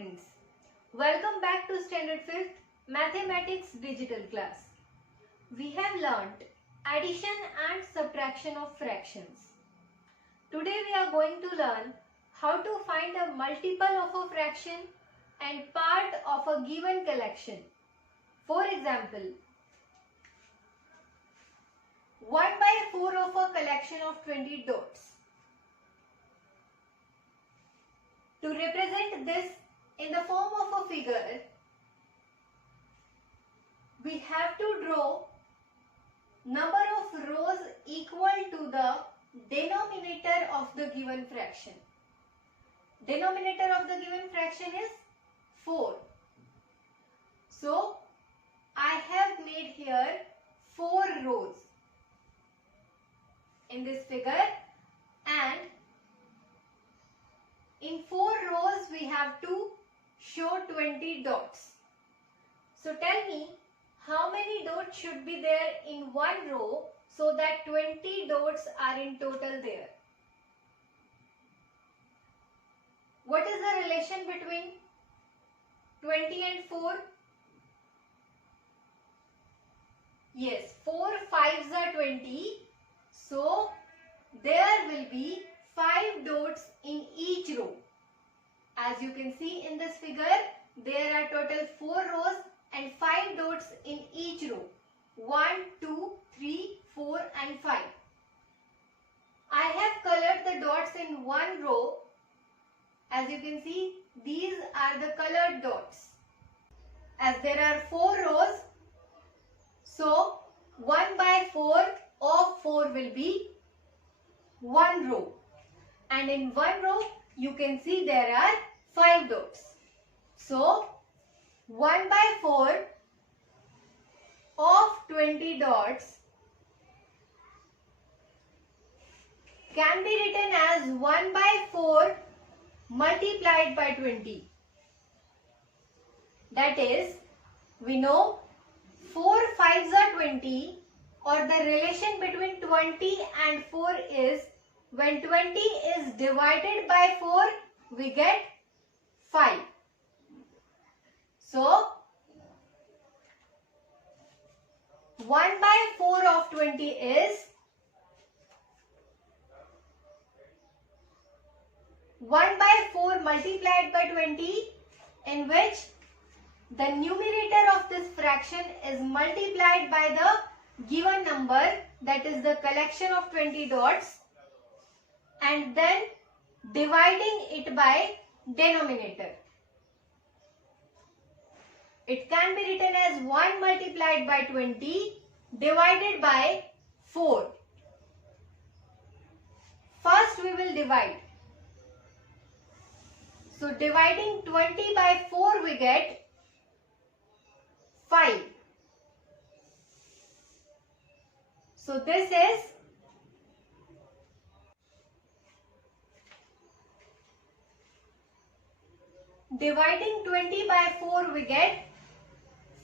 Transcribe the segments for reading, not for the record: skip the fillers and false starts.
students, welcome back to Standard 5th Mathematics Digital class. We have learnt addition and subtraction of fractions. Today we are going to learn how to find a multiple of a fraction and part of a given collection. For example, 1/4 of a collection of 20 dots. To represent this in the form of a figure, we have to draw number of rows equal to the denominator of the given fraction. Denominator of the given fraction is 4. So, I have made here 4 rows in this figure, and in 4 rows we have to show 20 dots. So tell me, how many dots should be there in one row so that 20 dots are in total there? What is the relation between 20 and 4? Yes, 4 5s are 20. So there will be 5 dots in each row. As you can see in this figure, there are total 4 rows and 5 dots in each row. 1, 2, 3, 4 and 5. I have colored the dots in one row. As you can see, these are the colored dots. As there are 4 rows, so 1/4 of 4 will be 1 row. And in one row, you can see there are 5 dots. So, 1/4 of 20 dots can be written as 1/4 multiplied by 20. That is, we know 4 5s are 20, or the relation between 20 and 4 is when 20 is divided by 4, we get 5. So, 1/4 of 20 is 1/4 multiplied by 20, in which the numerator of this fraction is multiplied by the given number, that is the collection of 20 dots, and then dividing it by denominator. It can be written as 1 multiplied by 20 divided by 4. First we will divide. So dividing 20 by 4 we get 5. So this is dividing 20 by 4 we get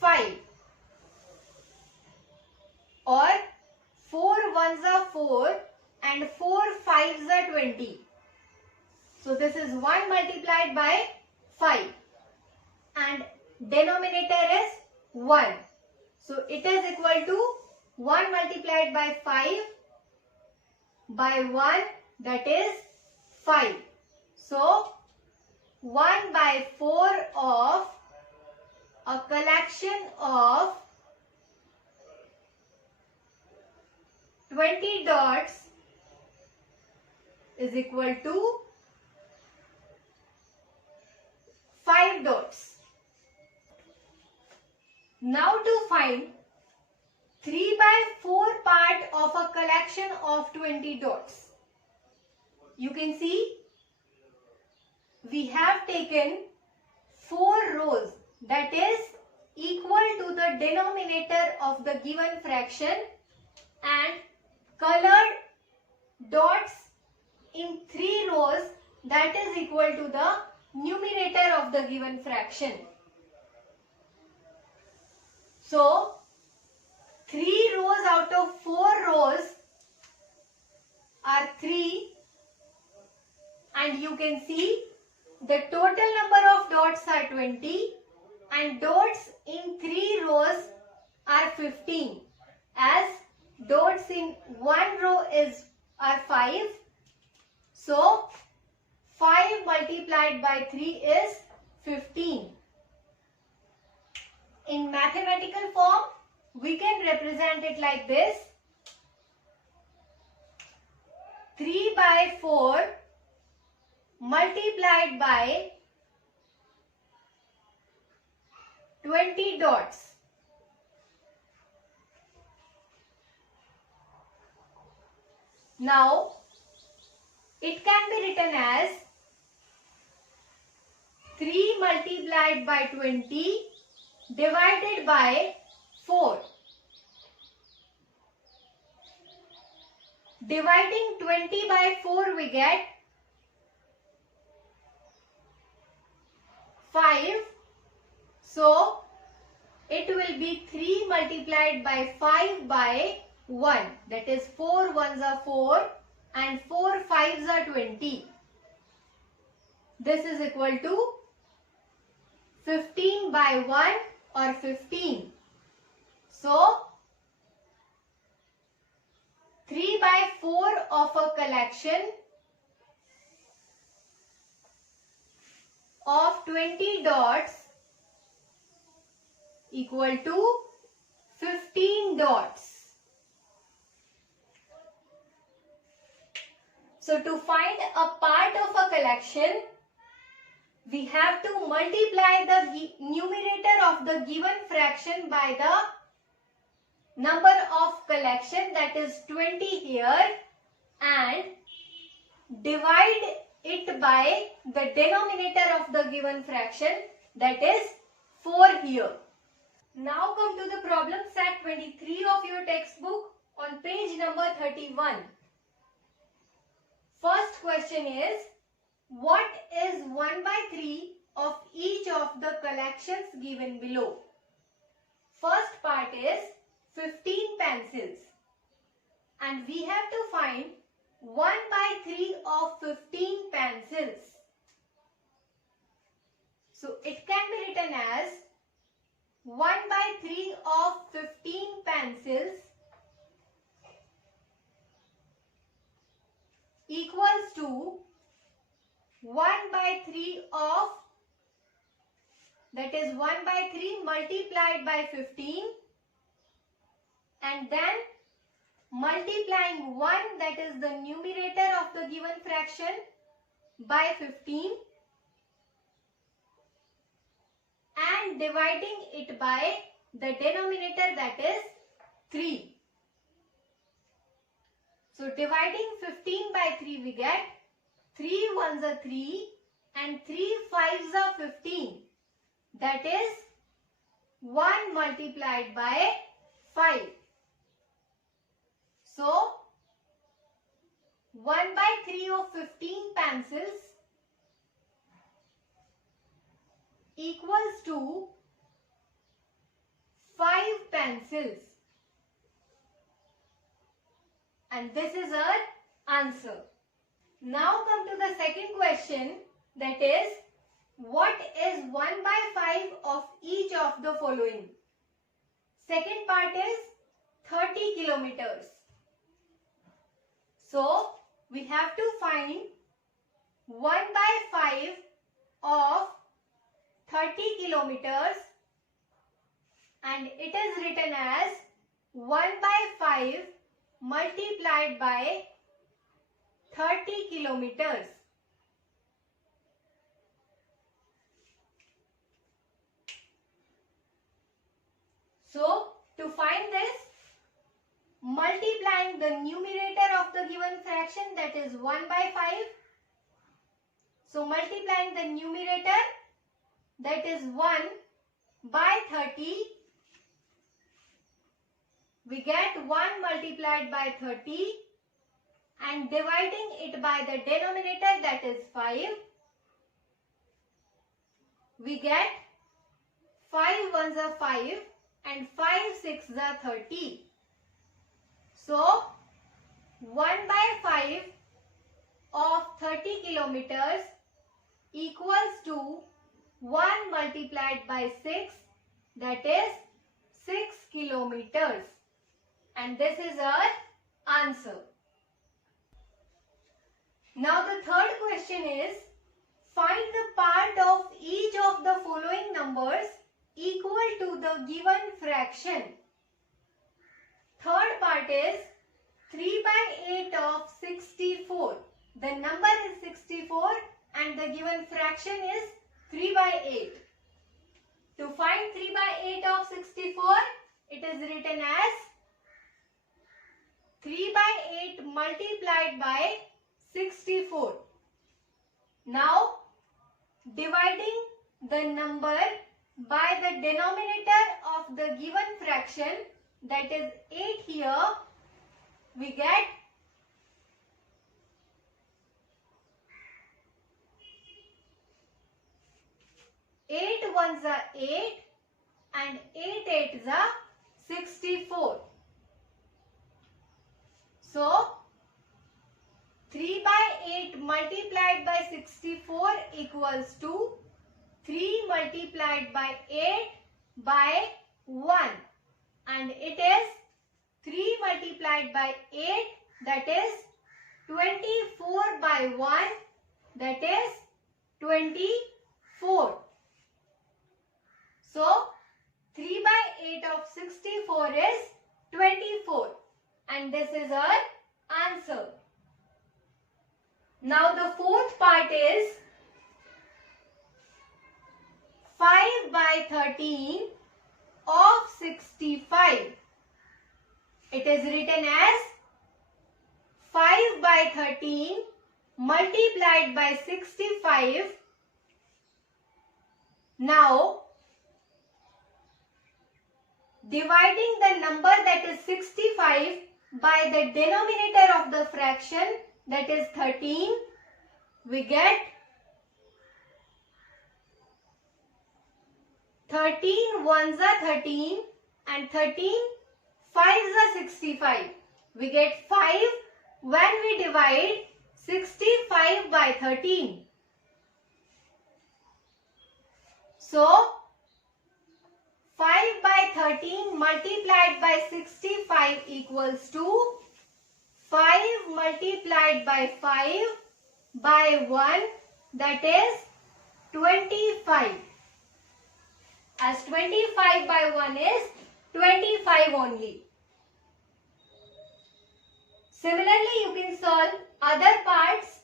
5, or 4 1s are 4 and 4 5s are 20. So this is 1 multiplied by 5 and denominator is 1. So it is equal to 1 multiplied by 5 by 1, that is 5. So 1/4 of a collection of 20 dots is equal to 5 dots. Now to find 3/4 part of a collection of 20 dots. You can see we have taken 4 rows, that is equal to the denominator of the given fraction, and colored dots in 3 rows, that is equal to the numerator of the given fraction. So 3 rows out of 4 rows are 3, and you can see the total number of dots are 20 and dots in 3 rows are 15, as dots in 1 row are 5. So 5 multiplied by 3 is 15. In mathematical form, we can represent it like this. 3 by 4 multiplied by 20 dots. Now, it can be written as 3 multiplied by 20 divided by 4. Dividing 20 by 4, we get 5. So, it will be 3 multiplied by 5 by 1. That is 4 ones are 4 and 4 fives are 20. This is equal to 15 by 1 or 15. So, 3 by 4 of a collection of 20 dots equal to 15 dots. So, to find a part of a collection, we have to multiply the numerator of the given fraction by the number of collection, that is 20 here, and divide it by the denominator of the given fraction, that is 4 here. Now come to the problem set 23 of your textbook on page number 31. First question is, what is 1 by 3 of each of the collections given below? First part is 15 pencils, and we have to find 1 by 3 of 15 pencils. So it can be written as 1 by 3 of 15 pencils equals to 1 by 3 of, that is 1 by 3 multiplied by 15, and then multiplying 1, that is the numerator of the given fraction, by 15 and dividing it by the denominator, that is 3. So dividing 15 by 3, we get 3 ones are 3 and 3 fives are 15. That is 1 multiplied by 5. So 1 by 3 of 15 pencils equals to 5 pencils. And this is our answer. Now come to the second question, that is, what is 1 by 5 of each of the following? Second part is 30 kilometers. So, we have to find 1 by 5 of 30 kilometers, and it is written as 1 by 5 multiplied by 30 kilometers. So, to find this, multiplying the numerator of the given fraction, that is 1 by 5. So, multiplying the numerator, that is 1 by 30, we get 1 multiplied by 30, and dividing it by the denominator, that is 5, we get 5 ones are 5 and 5 sixes are 30. So, 1 by 5 of 30 kilometers equals to 1 multiplied by 6, that is 6 kilometers. And this is our answer. Now the third question is, find the part of each of the following numbers equal to the given fraction. Third part is 3 by 8 of 64. The number is 64 and the given fraction is 3 by 8. To find 3 by 8 of 64, it is written as 3 by 8 multiplied by 64. Now, dividing the number by the denominator of the given fraction, that is 8 here, we get 8 ones are 8 and 8 eights are 64. So, 3 by 8 multiplied by 64 equals to 3 multiplied by 8 by 1. And it is 3 multiplied by 8, that is 24 by 1, that is 24. So, 3 by 8 of 64 is 24. And this is our answer. Now the fourth part is 5 by 13 of 65. It is written as 5 by 13 multiplied by 65. Now, dividing the number that is 65 by the denominator of the fraction, that is 13, we get 13 ones are 13 and 13 fives are 65. We get 5 when we divide 65 by 13. So, 5 by 13 multiplied by 65 equals to 5 multiplied by 5 by 1, that is 25. As 25 by 1 is 25 only. Similarly, you can solve other parts